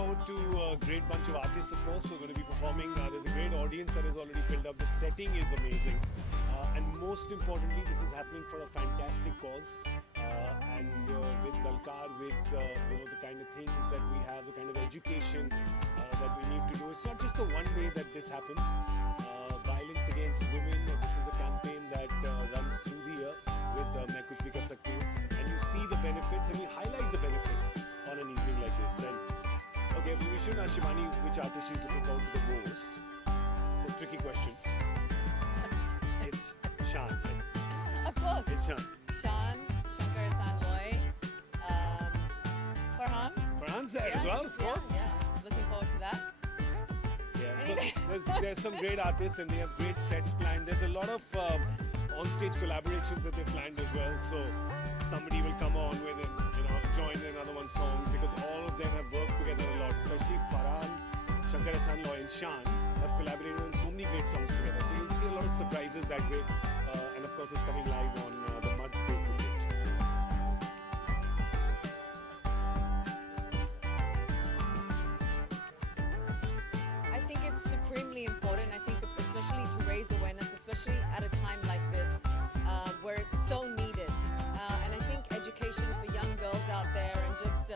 forward to a great bunch of artists, of course, who are going to be performing. There's a great audience that is already filled up. The setting is amazing. And most importantly, this is happening for a fantastic cause. And with Lalkar, with the kind of things that we have, the kind of education that we need to do. It's not just the one day that this happens. Violence against women, this is a campaign that runs through the year with Main Kuch Bhi Kar Sakti Hu. And you see the benefits and we highlight the benefits on an evening like this. And okay, we should ask Shivani which artist she's looking forward to the most. It's a tricky question. It's Shaan. Of course. It's Shaan. Shaan, Shankar Ehsaan Loy, Farhan. Farhan's there as well, of course. Yeah, looking forward to that. Yeah, so there's some great artists and they have great sets planned. There's a lot of on-stage collaborations that they planned as well. So somebody will come on with and join in another one song because all of them have worked together a lot. Especially Farhan, Shankar Ehsaan Loy and Shaan have collaborated on so many great songs together. So you'll see a lot of surprises that way. And of course, it's coming live on the Mud Facebook page. I think it's supremely important. I think especially to raise awareness, especially at a time like this, where it's so needed. And I think education for young girls out there and just,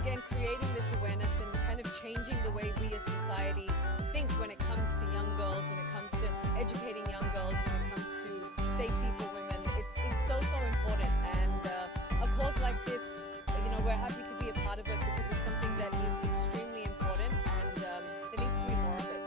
again, creating this awareness and kind of changing the way we as society think when it comes to young girls, when it comes to educating young girls, when it comes to safety for women. It's so important. And a cause like this, we're happy to be a part of it because it's something that is extremely important and there needs to be more of it.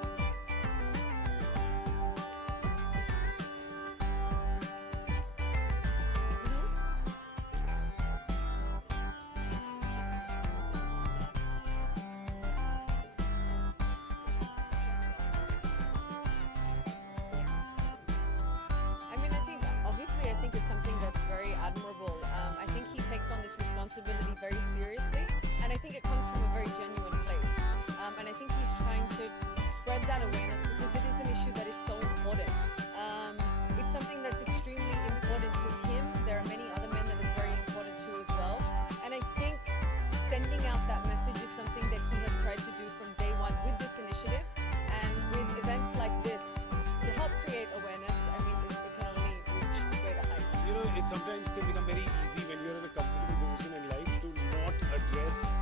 I think it's something that's very admirable. I think he takes on this responsibility very seriously, and I think it comes from a very genuine place. And I think he's trying to spread that awareness because it is an issue that is so important. It's something that's extremely important to him. There are many other men that is very important to as well. And I think sending out that message is something that he has tried to do from day one with this initiative and with events like this to help create awareness. I mean, it can only reach greater heights. It sometimes can become very easy when you're in a comfortable position in life to not address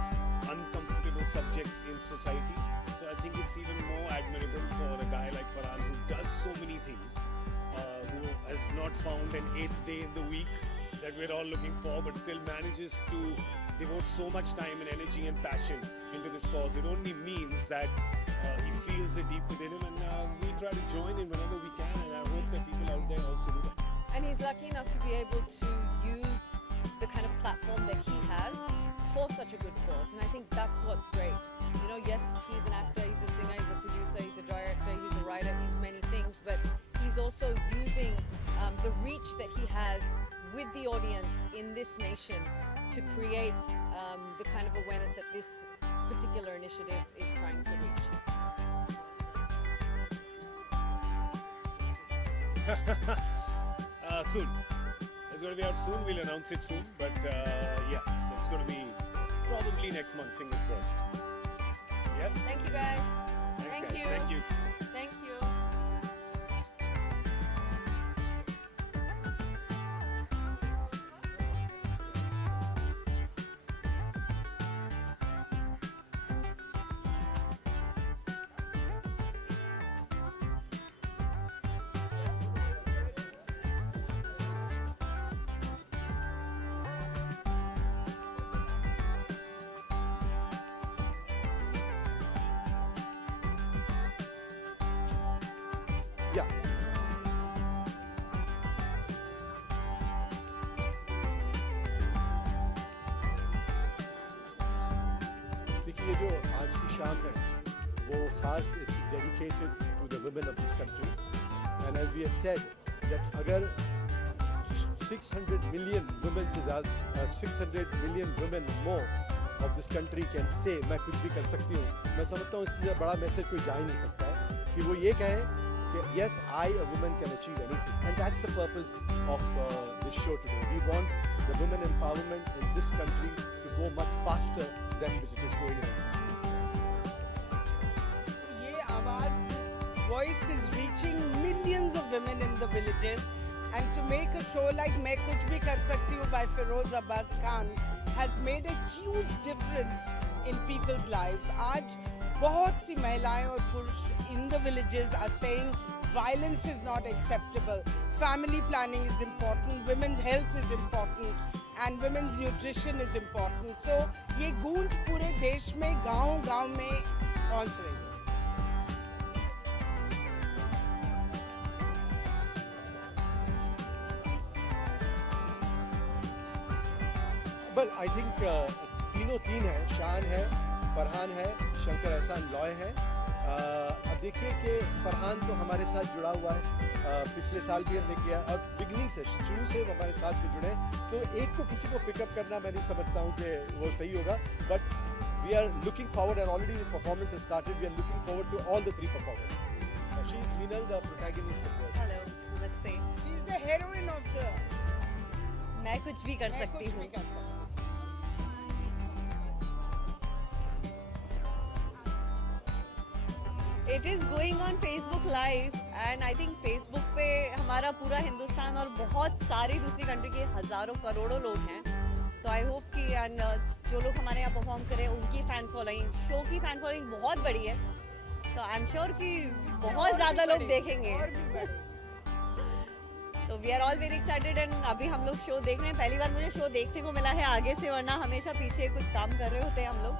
uncomfortable subjects in society. So I think it's even more admirable for a guy like Farhan who does so many things, who has not found an 8th day in the week that we're all looking for, but still manages to devote so much time and energy and passion into this cause. It only means that he feels it deep within him, and we try to join in whenever we can, and I hope that people out there also do that. And he's lucky enough to be able to use the kind of platform that he has for such a good cause. And I think that's what's great. Yes, he's an actor, he's a singer, he's a producer, he's a director, he's a writer, he's many things, but he's also using the reach that he has with the audience in this nation to create the kind of awareness that this particular initiative is trying to reach. Soon. It's going to be out soon. We'll announce it soon. But yeah, so it's going to be probably next month. Fingers crossed. Yeah. Thank you, guys. Thanks, Thank guys. you. Thank you. Thank you. Yeah. देखिए जो आज की शाम है वो खास it's dedicated to the women of this country and as we have said that अगर 600 million women से ज़्यादा 600 million women more of this country can say मैं कुछ भी कर सकती हूँ, मैं समझता हूँ इससे बड़ा मैसेज कोई जा ही नहीं सकता है कि वो ये कहें yes, I, a woman, can achieve anything. And that's the purpose of this show today. We want the women empowerment in this country to go much faster than it is going right now. voice is reaching millions of women in the villages. And to make a show like Main Kuch Bhi Kar Sakti Hu by Feroz Abbas Khan has made a huge difference in people's lives. आज बहुत सी महिलाएं और पुरुष in the villages are saying violence is not acceptable. Family planning is important, women's health is important, and women's nutrition is important. So ये गूंज पूरे देश में गांव-गांव में पहुंच रही है. Well, I think तीनों तीन है, शान है, फरहान है, शंकर एहसान लॉय है. अब देखिए कि फरहान तो हमारे साथ जुड़ा हुआ है, पिछले साल भी हमने किया और बिगनिंग से शुरू से वो हमारे साथ भी जुड़े. तो एक को किसी को पिकअप करना मैं नहीं समझता हूँ कि वो सही होगा, but we are looking forward and already the performance has started. We are looking forward to all the three performers. She is Meenal, the protagonist of the hello नमस्ते. She is the heroine of the मैं कुछ भी कर मैं सकती कुछ हूँ. भी कर सकती हूँ. It is going on Facebook live and I think Facebook पे हमारा पूरा हिंदुस्तान और बहुत सारी दूसरी कंट्री के हज़ारों करोड़ों लोग हैं. तो आई होप कि एंड जो लोग हमारे यहाँ परफॉर्म करें उनकी फ़ैन फॉलोइंग, शो की फ़ैन फॉलोइंग बहुत बड़ी है. तो आई एम श्योर कि बहुत ज़्यादा लोग देखेंगे. और भी बड़े. तो we are all very excited and अभी हम लोग शो देख रहे हैं. पहली बार मुझे शो देखने को मिला है आगे से, वरना हमेशा पीछे कुछ काम कर रहे होते हैं हम लोग.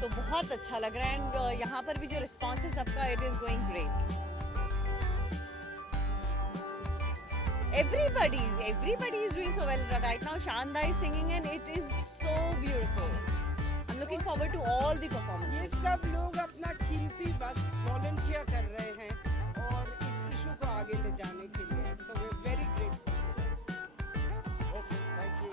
तो बहुत अच्छा लग रहा है एंड यहाँ पर भी जो रिस्पॉन्स है सबका, it is going great. Everybody is doing so well right now. Shanda is singing and it is so beautiful. I'm looking forward to all the ये performances. सब लोग अपना कीमती वक्त वॉलंटियर कर रहे हैं और इस इशू को आगे ले जाने के लिए. So we're very grateful. Okay, thank you.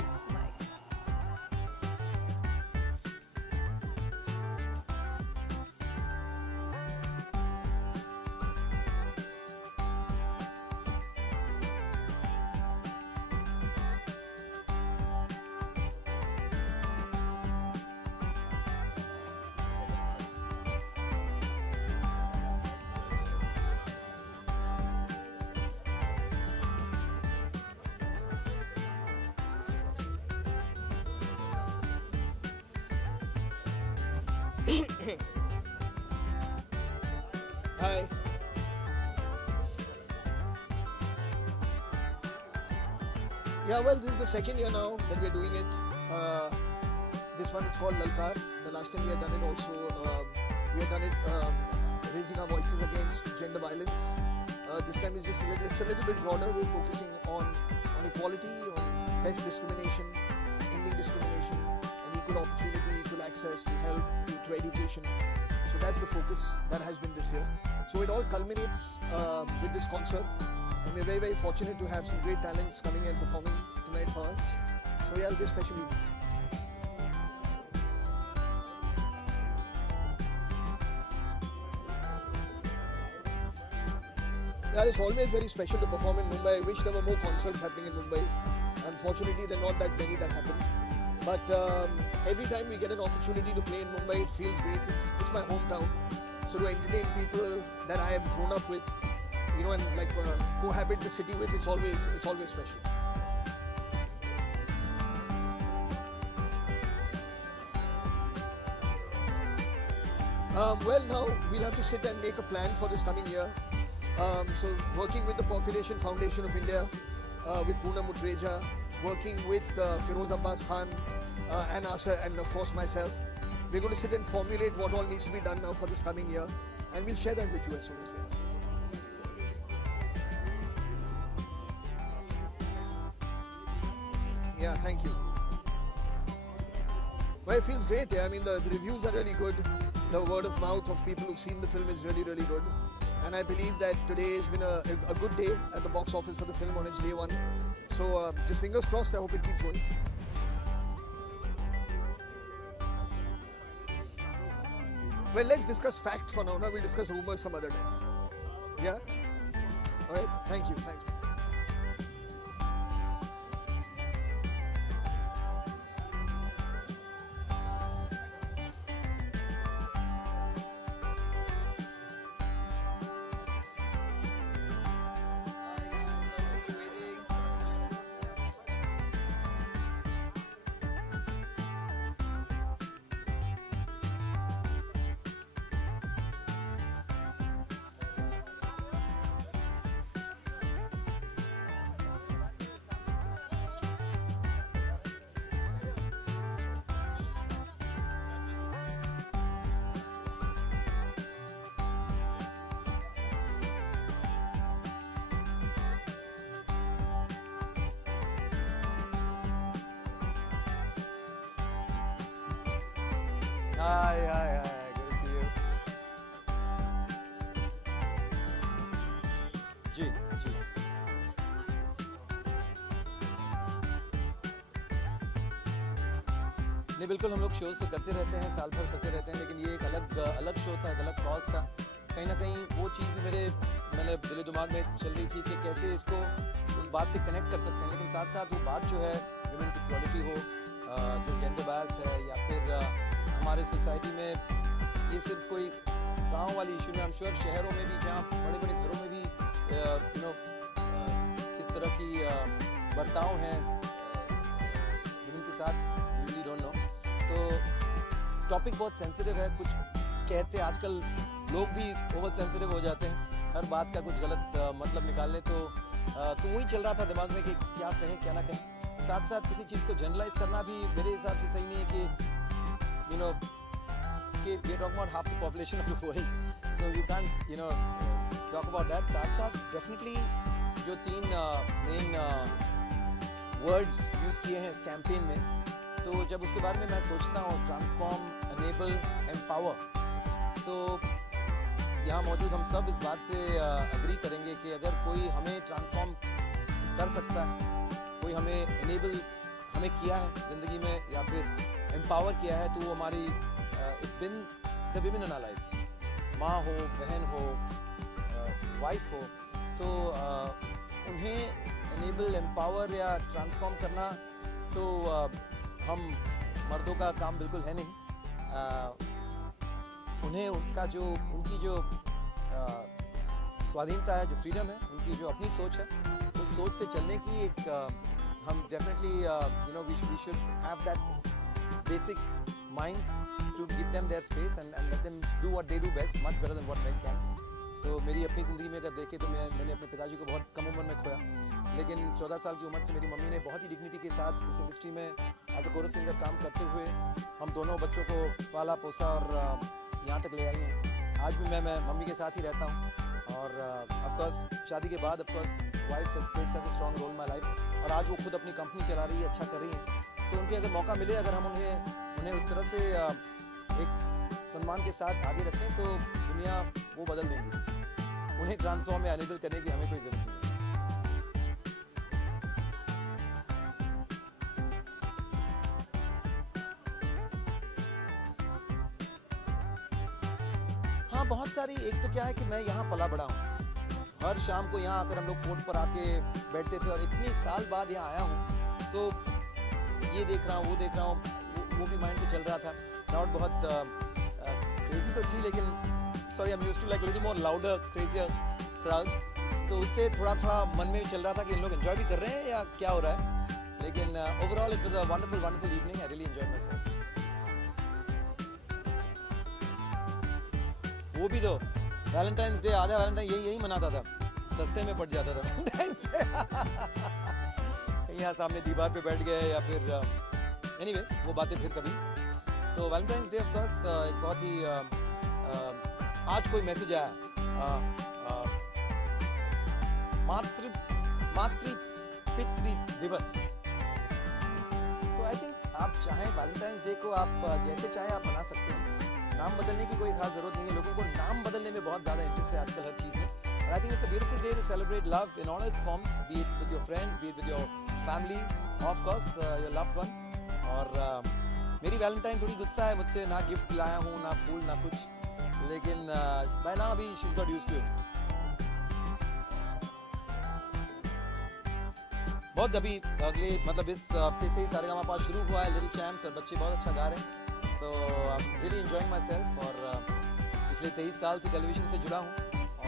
Hi. Yeah, well, this is the second year now that we're doing it. This one is called Lalkar. The last time we had done it also, we had done it raising our voices against gender violence. This time it's a little bit broader. We're focusing on equality, on pest discrimination, ending discrimination, and equal opportunity, equal access to health, to education. So that's the focus that has been this year. So it all culminates with this concert. And we're very, very fortunate to have some great talents coming and performing tonight for us. So yeah, it'll be a special evening. Yeah, it's always very special to perform in Mumbai. I wish there were more concerts happening in Mumbai. Unfortunately, there are not that many that happen. But every time we get an opportunity to play in Mumbai, it feels great. It's my hometown. So to entertain people that I have grown up with, you know, and like cohabit the city with, it's always special. Well, now we'll have to sit and make a plan for this coming year. So working with the Population Foundation of India, with Poonam Mutreja, working with Feroz Abbas Khan and Asa, and of course myself, we're going to sit and formulate what all needs to be done now for this coming year, and we'll share that with you as soon as we have. Yeah, thank you. Well, it feels great. Yeah, I mean, the reviews are really good. The word of mouth of people who've seen the film is really, really good. And I believe that today has been a good day at the box office for the film on its day one. So just fingers crossed, I hope it keeps going. Well, let's discuss fact for now. Now we'll discuss rumors some other time. Yeah? Alright, thank you, thanks. Hi, hi, hi. Good to see you. जी, जी. नहीं बिल्कुल हम लोग shows तो करते रहते हैं, साल भर करते रहते हैं, लेकिन ये एक अलग शो था, एक अलग कॉज था. कहीं ना कहीं वो चीज़ भी मैंने दिल दिमाग में चल रही थी कि कैसे इसको उस बात से कनेक्ट कर सकते हैं, लेकिन साथ साथ वो बात जो है वुमेन्स इक्वालिटी हो, जो जेंडर बायस है, या फिर हमारे सोसाइटी में ये सिर्फ कोई गांव वाली इशू में, हम श्योर शहरों में भी, जहाँ बड़े बड़े घरों में भी किस तरह की बर्ताव हैं वुमेन के साथ, वी डोंट नो. तो टॉपिक बहुत सेंसिटिव है. कुछ कहते आजकल लोग भी ओवर सेंसिटिव हो जाते हैं, हर बात का कुछ गलत मतलब निकाल ले. तो वही चल रहा था दिमाग में कि क्या कहें क्या ना कहें. साथ साथ किसी चीज़ को जनरलाइज करना भी मेरे हिसाब से सही नहीं है कि कि we are talking about half the population of the world, so we can't talk about that. साथ साथ डेफिनेटली जो 3 मेन वर्ड्स यूज़ किए हैं इस कैंपेन में, तो जब उसके बारे में मैं सोचता हूँ, ट्रांसफॉर्म, एनेबल, एम्पावर, तो यहाँ मौजूद हम सब इस बात से अग्री करेंगे कि अगर कोई हमें ट्रांसफॉर्म कर सकता है, कोई हमें एनेबल हमें किया है ज़िंदगी में, या फिर एम्पावर किया है, तो वो हमारी it's been the women in our lives. माँ हो, बहन हो, वाइफ हो, तो उन्हें एनेबल, एम्पावर या ट्रांसफॉर्म करना तो हम मर्दों का काम बिल्कुल है नहीं. उन्हें उनकी जो स्वाधीनता है, जो फ्रीडम है, उनकी जो अपनी सोच है, उस सोच से चलने की एक हम definitely we should have that basic mind to give them their space and let them do what they do best, much better than what men can. So मेरी अपनी ज़िंदगी में अगर देखें तो मैंने अपने पिताजी को बहुत कम उम्र में खोया, लेकिन 14 साल की उम्र से मेरी मम्मी ने बहुत ही डिग्निटी के साथ इस इंडस्ट्री में एज अ कोरस सिंगर काम करते हुए हम दोनों बच्चों को पाला पोसा और यहाँ तक ले आई हैं. आज भी मैं मम्मी के साथ ही रहता हूँ, और ऑफकोर्स शादी के बाद of course wife has played such a strong role my life, और आज वो खुद अपनी कंपनी चला रही है, अच्छा कर रही है. तो उनके अगर मौका मिले, अगर हम उन्हें उस तरह से एक सम्मान के साथ आगे रखें, तो दुनिया वो बदल देंगी. उन्हें ट्रांसफॉर्म या एनेबल करने की हमें कोई ज़रूरत नहीं है. हाँ, बहुत सारी. एक तो क्या है कि मैं यहाँ पला बड़ा हूँ, हर शाम को यहाँ आकर हम लोग फोर्ट पर आके बैठते थे, और इतने साल बाद यहाँ आया हूँ, सो ये देख रहा हूँ, वो देख रहा हूँ, वो भी माइंड पे चल रहा था. क्राउड बहुत क्रेजी तो थी, लेकिन sorry I am used to like little more louder crazier crowds, तो उससे थोड़ा मन में भी चल रहा था कि इन लोग एंजॉय भी कर रहे हैं या क्या हो रहा है. लेकिन overall it was a wonderful evening. I really enjoyed my self. वो भी तो वैलेंटाइंस डे, आधा वैलेंटाइन यही मनाता था, सस्ते में पड़ जाता था वैलेंटाइंस डे. यहाँ सामने दीवार पे बैठ गए, या फिर एनीवे वो बातें फिर कभी. तो वैलेंटाइंस डे ऑफ कोर्स एक बहुत ही आज कोई मैसेज आया, मातृ दिवस. तो आई थिंक आप चाहें वैलेंटाइंस डे को आप जैसे चाहें आप मना सकते हैं. नाम बदलने की कोई खास जरूरत नहीं है. लोगों को नाम बदलने में बहुत ज़्यादा इंटरेस्ट है आजकल हर चीज़ में. And I think it's a beautiful day to celebrate love in all its forms, be it with your friends, be it with your family, of course your loved one. और मेरी वैलेंटाइन थोड़ी गुस्सा है मुझसे, ना गिफ्ट लाया हूँ, ना फूल, ना कुछ, लेकिन by now अभी she's got used to it. बहुत अभी अगले मतलब इस हफ्ते से ही सारेगामापा शुरू हुआ है, लिटिल चैम्प्स, और बच्चे बहुत अच्छा गा रहे हैं. So I am really enjoying myself. और पिछले 23 साल से टेलीविजन से जुड़ा हूँ,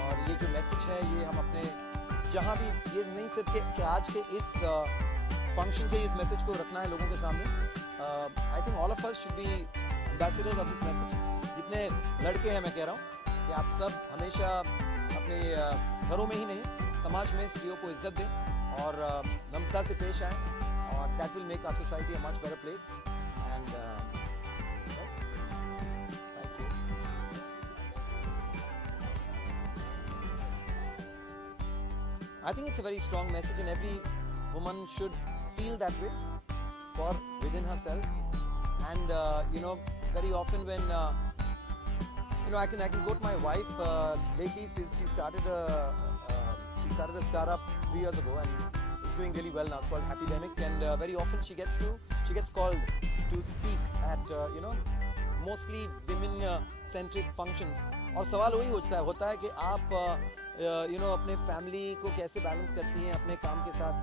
और ये जो मैसेज है ये हम अपने जहाँ भी, ये नहीं सिर्फ कि आज के इस फंक्शन से इस मैसेज को रखना है लोगों के सामने. I think all of us should be ambassadors of this message. जितने लड़के हैं मैं कह रहा हूँ कि आप सब हमेशा अपने घरों में ही नहीं, समाज में स्त्रियों को इज्जत दें और नम्रता से पेश आएँ, और that will make our society a much better place. And I think it's a very strong message, and every woman should feel that way for within herself. And very often when you know, I can go to my wife. Lately, since she started a startup 3 years ago, and it's doing really well now. It's called Happydemic, and very often she gets called to speak at you know, mostly women-centric functions. और सवाल वही होता है कि आप you know, अपने family को कैसे बैलेंस करती हैं अपने काम के साथ.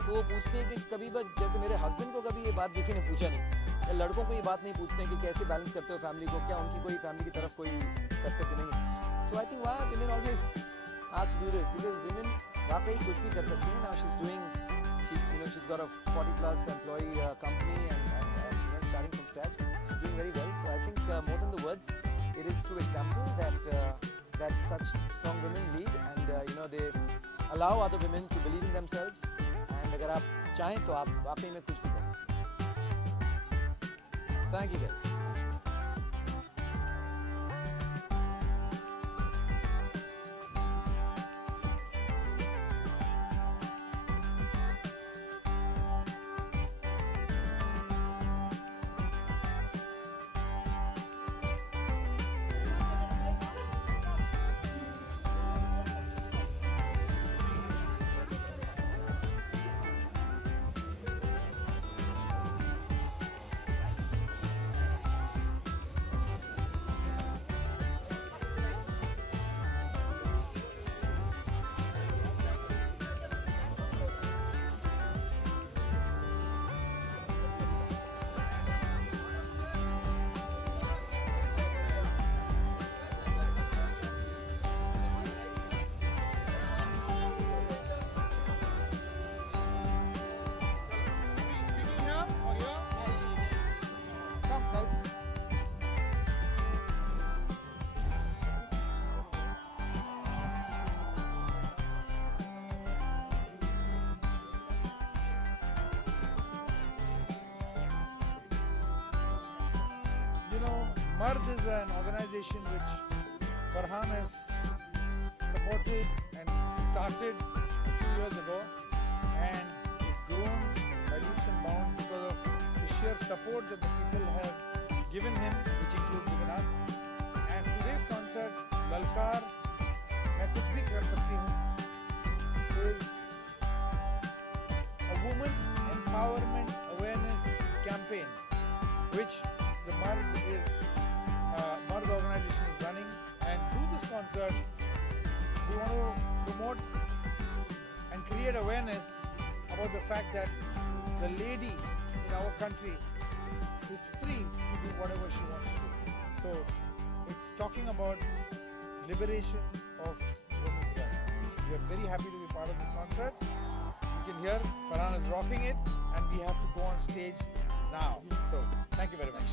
तो वो पूछते हैं कि कभी जैसे मेरे हस्बैंड को कभी ये बात किसी ने पूछा नहीं, या लड़कों को ये बात नहीं पूछते हैं कि कैसे बैलेंस करते हो फैमिली को, क्या उनकी कोई फैमिली की तरफ कोई कर्तव्य नहीं है. So I think why women always ask to do this, because women वाकई कुछ भी कर सकती हैं. Now she's got a 40+ employee company and you know, starting from scratch. She's doing very well. So I think more than the words, it is through example that such strong women lead, and you know, they allow other women to believe in themselves. And अगर आप चाहें तो आप वाकई में कुछ भी कर सकते हैं. Thank you guys. Mard is an organization which Farhan has supported and started a few years ago, and it's grown by leaps and bounds because of the sheer support that the people have given him, which includes even us. And today's concert, Lalkar मैं कुछ भी कर सकती हूँ, is a woman empowerment awareness campaign which the Mard organization is running, and through this concert we want to promote and create awareness about the fact that the lady in our country is free to do whatever she wants to do. So it's talking about liberation of women's rights. We are very happy to be part of this concert. You can hear Farhan is rocking it, and we have to go on stage now. So thank you very much.